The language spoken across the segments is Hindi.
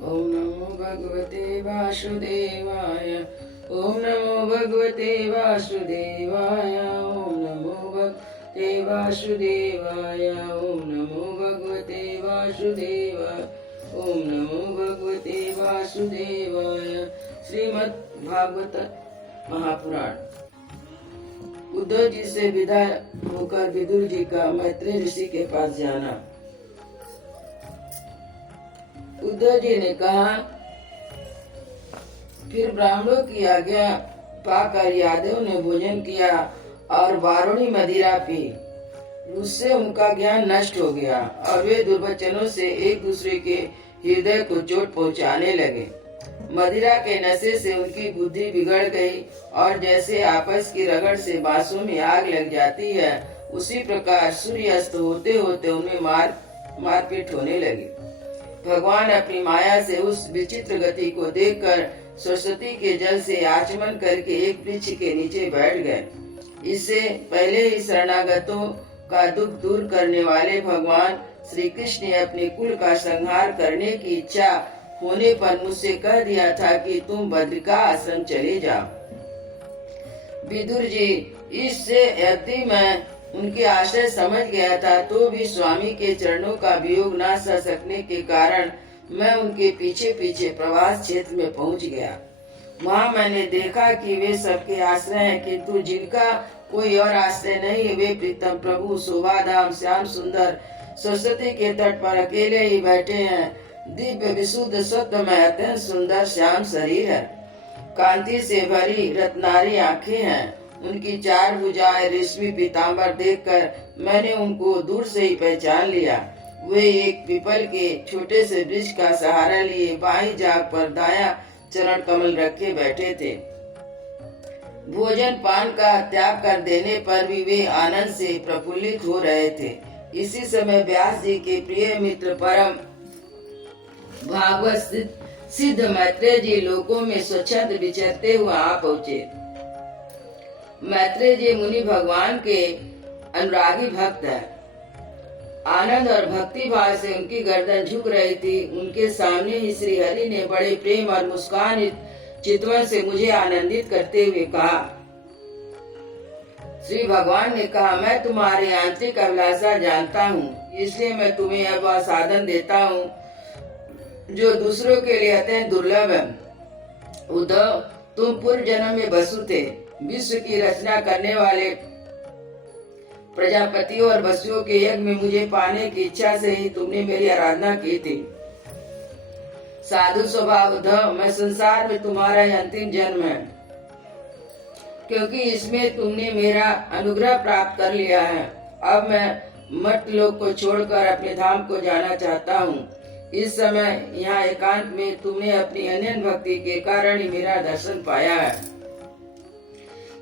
ओम नमो भगवते वासुदेवाय। ओम नमो भगवते वासुदेवाय। ओम नमो भगवते वासुदेवाय। ओम नमो भगवते वासुदेवाय। ओम नमो भगवते वासुदेवाय। श्रीमद् भागवत महापुराण। उद्धव जी से विदा होकर विदुर जी का मैत्रेय ऋषि के पास जाना। उद्धव जी ने कहा, फिर ब्राह्मणों की आज्ञा पाकर यादव ने भोजन किया और वारुणी मदिरा पी। उससे उनका ज्ञान नष्ट हो गया और वे दुर्वचनों से एक दूसरे के हृदय को चोट पहुंचाने लगे। मदिरा के नशे से उनकी बुद्धि बिगड़ गई और जैसे आपस की रगड़ से बांसों में आग लग जाती है, उसी प्रकार सूर्यास्त होते होते उनमें मारपीट होने लगी। भगवान अपनी माया से उस विचित्र गति को देखकर सरस्वती के जल से आचमन करके एक वृक्ष के नीचे बैठ गए। इससे पहले ही शरणागतों का दुख दूर करने वाले भगवान श्री कृष्ण ने अपने कुल का संहार करने की इच्छा होने पर मुझसे कह दिया था कि तुम बद्रिका आश्रम चले जाओ। विदुर जी, इससे यदि मैं उनके आशय समझ गया था तो भी स्वामी के चरणों का वियोग न सह सकने के कारण मैं उनके पीछे पीछे प्रवास क्षेत्र में पहुंच गया। वहां मैंने देखा कि वे सबके आश्रय हैं, किंतु जिनका कोई और आश्रय नहीं है, वे प्रीतम प्रभु शोभाधाम श्याम सुंदर सरस्वती के तट पर अकेले ही बैठे हैं। दिव्य विशुद्ध सत्वमय अत्यंत सुंदर श्याम शरीर है, कांति से भरी रत्नारी आंखें हैं। उनकी चार भुजाएं रेशमी पीताम्बर देखकर मैंने उनको दूर से ही पहचान लिया। वे एक पीपल के छोटे से वृक्ष का सहारा लिए बाईं जांघ पर दायां चरण कमल रखे बैठे थे। भोजन पान का त्याग कर देने पर भी वे आनंद से प्रफुल्लित हो रहे थे। इसी समय व्यास जी के प्रिय मित्र परम भागवत सिद्ध मैत्रेय जी लोकों में स्वच्छंद विचरते हुए आ पहुँचे। मैत्रेय जी मुनि भगवान के अनुरागी भक्त है। आनंद और भक्ति भाव से उनकी गर्दन झुक रही थी। उनके सामने ही श्री हरि ने बड़े प्रेम और मुस्कान चितवन से मुझे आनंदित करते हुए कहा। श्री भगवान ने कहा, मैं तुम्हारी आंतरिक अभिलाषा जानता हूँ, इसलिए मैं तुम्हें अब वह साधन देता हूँ जो दूसरों के लिए अत्यंत दुर्लभ है। उद्धव, तुम पूर्व जन्म में वसु थे। विश्व की रचना करने वाले प्रजापतियों और वसुओं के यज्ञ में मुझे पाने की इच्छा से ही तुमने मेरी आराधना की थी। साधु स्वभाव उद्धव, मैं संसार में तुम्हारा अंतिम जन्म है, क्योंकि इसमें तुमने मेरा अनुग्रह प्राप्त कर लिया है। अब मैं मठ लोक को छोड़कर अपने धाम को जाना चाहता हूँ। इस समय यहाँ एकांत में तुमने अपनी अनन्य भक्ति के कारण ही मेरा दर्शन पाया है।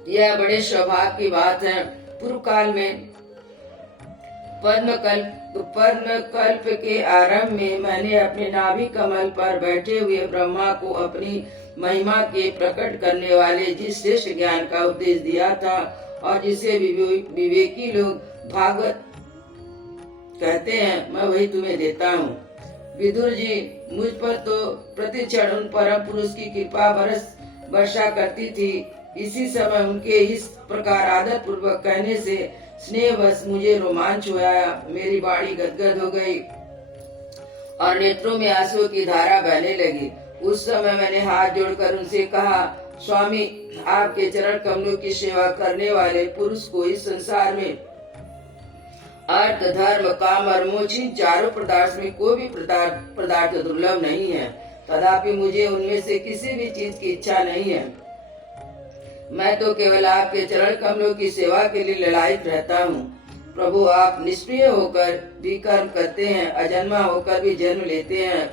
यह बड़े सौभाग्य की बात है। पूर्व काल में पद्म कल्प के आरंभ में मैंने अपने नाभि कमल पर बैठे हुए ब्रह्मा को अपनी महिमा के प्रकट करने वाले जिस श्रेष्ठ ज्ञान का उपदेश दिया था और जिसे विवेकी लोग भागवत कहते हैं, मैं वही तुम्हें देता हूँ। विदुर जी, मुझ पर तो प्रति क्षण उन परम पुरुष की कृपा वर्षा करती थी। इसी समय उनके इस प्रकार आदर पूर्वक कहने से स्नेहवश मुझे रोमांच हुआ। मेरी बाड़ी गदगद हो गई और नेत्रों में आंसुओं की धारा बहने लगी। उस समय मैंने हाथ जोड़कर उनसे कहा, स्वामी, आपके चरण कमलों की सेवा करने वाले पुरुष को इस संसार में अर्थ धर्म काम और मोक्ष चारों पदार्थ में कोई भी पदार्थ दुर्लभ नहीं है। तथापि मुझे उनमें से किसी भी चीज की इच्छा नहीं है। मैं तो केवल आपके चरण कमलों की सेवा के लिए ललायित रहता हूँ। प्रभु, आप निष्क्रिय होकर भी कर्म करते हैं, अजन्मा होकर भी जन्म लेते हैं,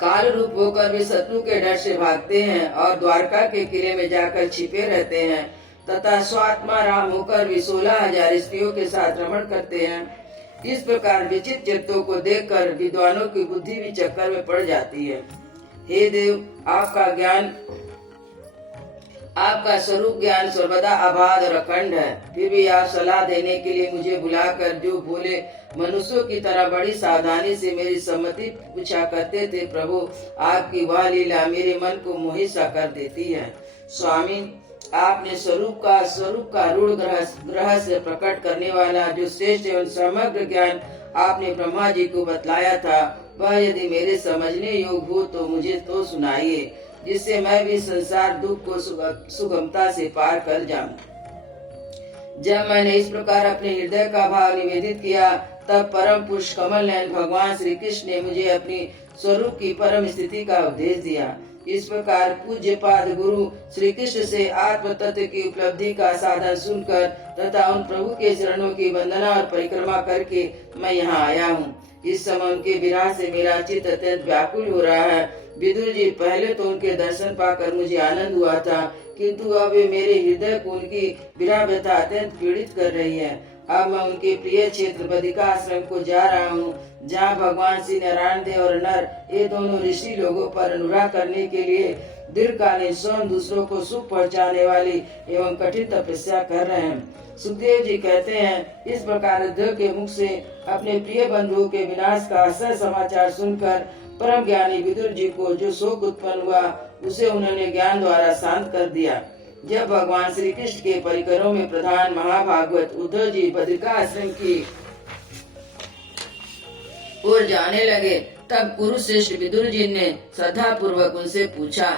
काल रूप होकर भी शत्रु के डर से भागते हैं और द्वारका के किले में जाकर छिपे रहते हैं, तथा स्वात्मा राम होकर भी 16,000 स्त्रियों के साथ रमण करते हैं। इस प्रकार विचित्र चित्तों को देखकर विद्वानों की बुद्धि भी चक्कर में पड़ जाती है। हे देव, आपका ज्ञान आपका स्वरूप ज्ञान सर्वदा अबाध और अखंड है। फिर भी आप सलाह देने के लिए मुझे बुलाकर जो भोले मनुष्यों की तरह बड़ी सावधानी से मेरी सम्मति पूछा करते थे, प्रभु आपकी वह लीला मेरे मन को मोहित सा कर देती है। स्वामी, आपने स्वरूप का रूढ़ रहस्य प्रकट करने वाला जो श्रेष्ठ एवं समग्र ज्ञान आपने ब्रह्मा जी को बतलाया था, वह यदि मेरे समझने योग्य हो तो मुझे तो सुनाइए, जिससे मैं भी संसार दुख को सुगमता से पार कर जाऊं। जब मैंने इस प्रकार अपने हृदय का भाव निवेदित किया, तब परम पुरुष कमल नयन भगवान श्री कृष्ण ने मुझे अपनी स्वरूप की परम स्थिति का उपदेश दिया। इस प्रकार पूज्य पाद गुरु श्री कृष्ण से आत्म तत्व की उपलब्धि का साधन सुनकर तथा उन प्रभु के चरणों की वंदना और परिक्रमा करके मैं यहाँ आया हूँ। इस समय उनके विरह से मेरा चित्त अत्यंत व्याकुल हो रहा है। विदुर जी, पहले तो उनके दर्शन पाकर मुझे आनंद हुआ था, किंतु अब मेरे हृदय को उनकी विरह व्यथा अत्यंत पीड़ित कर रही है। अब मैं उनके प्रिय क्षेत्र बदिका आश्रम को जा रहा हूँ, जहाँ भगवान श्री नारायण देव और नर ये दोनों ऋषि लोगों पर अनुराग करने के लिए दीर्घकालीन स्वयं दूसरों को सुख पहुँचाने वाली एवं कठिन तपस्या कर रहे हैं। सुखदेव जी कहते हैं, इस प्रकार उद्धव के मुख से अपने प्रिय बंधुओं के विनाश का असह समाचार सुनकर परम ज्ञानी विदुर जी को जो शोक उत्पन्न हुआ, उसे उन्होंने ज्ञान द्वारा शांत कर दिया। जब भगवान श्री कृष्ण के परिकरों में प्रधान महाभागवत उद्धव जी बद्रिका आश्रम की ओर जाने लगे, तब कुरुश्रेष्ठ विदुर जी ने श्रद्धा पूर्वक उनसे पूछा।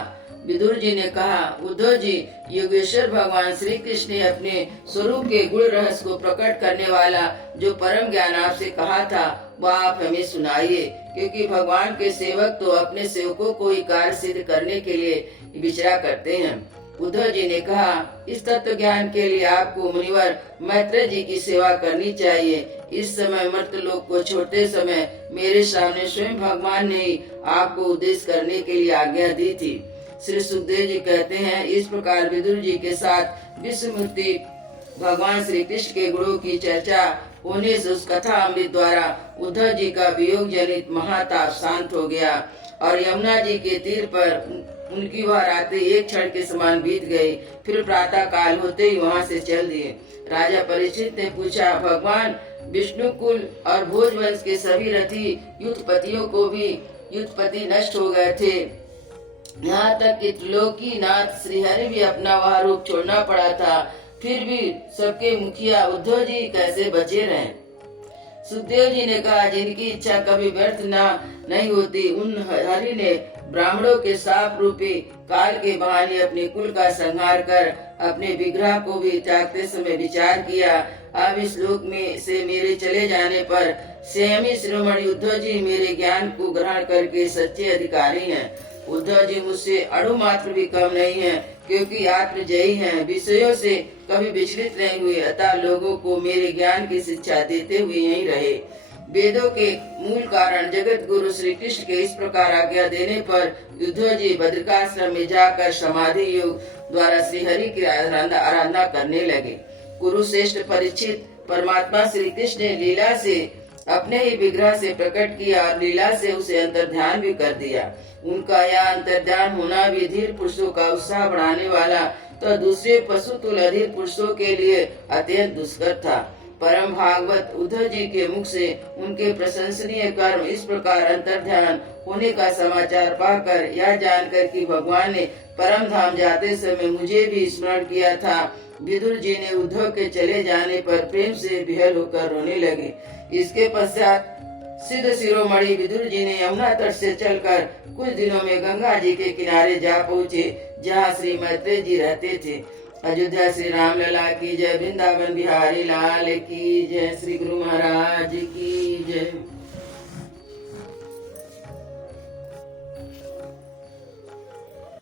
विदुर जी ने कहा, उद्धव जी, योगेश्वर भगवान श्री कृष्ण ने अपने स्वरूप के गुण रहस्य को प्रकट करने वाला जो परम ज्ञान आपसे कहा था, वह आप हमें सुनाइए, क्योंकि भगवान के सेवक तो अपने सेवकों को ही कार्य सिद्ध करने के लिए विचरा करते हैं। उद्धव जी ने कहा, इस तत्व ज्ञान के लिए आपको मुनिवर मैत्रेय जी की सेवा करनी चाहिए। इस समय मर्त्यलोक को छोड़ते समय मेरे सामने स्वयं भगवान ने ही आपको उद्देश्य करने के लिए आज्ञा दी थी। श्री सुखदेव जी कहते हैं, इस प्रकार विदुर जी के साथ विश्वमूर्ति भगवान श्री कृष्ण के गुणों की चर्चा होने से उस कथा अमृत द्वारा उद्धव जी का वियोग जनित महाताप शांत हो गया और यमुना जी के तीर पर उनकी वह रातें एक क्षण के समान बीत गई। फिर प्रातः काल होते ही वहाँ से चल दिए। राजा परीक्षित ने पूछा, भगवान विष्णु कुल और भोज वंश के सभी रथी युद्धपतियों को भी युद्धपति नष्ट हो गए थे, यहाँ तक कि त्रिलोकीनाथ श्रीहरि भी अपना वह रूप छोड़ना पड़ा था, फिर भी सबके मुखिया उद्धव जी कैसे बचे रहे। सुखदेव जी ने कहा, जिनकी इच्छा कभी व्यर्थ नहीं होती, उन हरि ने ब्राह्मणों के साप रूपी काल के बहाने अपने कुल का संहार कर अपने विग्रह को भी त्यागते समय विचार किया। अब इस लोक में से मेरे चले जाने पर संयमी शिरोमणि उद्धव जी मेरे ज्ञान को ग्रहण करके सच्चे अधिकारी हैं। उद्धव जी मुझसे अणु मात्र भी कम नहीं है, क्योंकि आत्मजयी हैं, विषयों से कभी विचलित नहीं हुए, अतः लोगों को मेरे ज्ञान की शिक्षा देते हुए यहीं रहे। वेदों के मूल कारण जगत गुरु श्री कृष्ण के इस प्रकार आज्ञा देने पर उद्धव जी बद्रिकाश्रम में जाकर समाधि योग द्वारा श्री हरि की आराधना करने लगे। कुरुश्रेष्ठ परीक्षित, परमात्मा श्री कृष्ण ने लीला से अपने ही विग्रह से प्रकट किया और लीला से उसे अंतर्ध्यान भी कर दिया। उनका यह अंतर्ध्यान होना भी धीर पुरुषों का उत्साह बढ़ाने वाला तो दूसरे पशु तुल अधीर पुरुषों के लिए अत्यंत दुष्कर था। परम भागवत उद्धव जी के मुख से उनके प्रशंसनीय कर्म इस प्रकार अंतर्ध्यान होने का समाचार पाकर यह जानकर कि भगवान ने परम धाम जाते समय मुझे भी स्मरण किया था, विदुर जी ने उद्धव के चले जाने पर प्रेम से विहल होकर रोने लगे। इसके पश्चात सिद्ध शिरोमणि विदुर जी ने यमुना तट से चलकर कुछ दिनों में गंगा जी के किनारे जा पहुँचे, जहाँ श्री मैत्रेय जी रहते थे। अयोध्या श्री राम लला की जय, वृंदावन बिहारी लाल की जय, श्री गुरु महाराज की जय।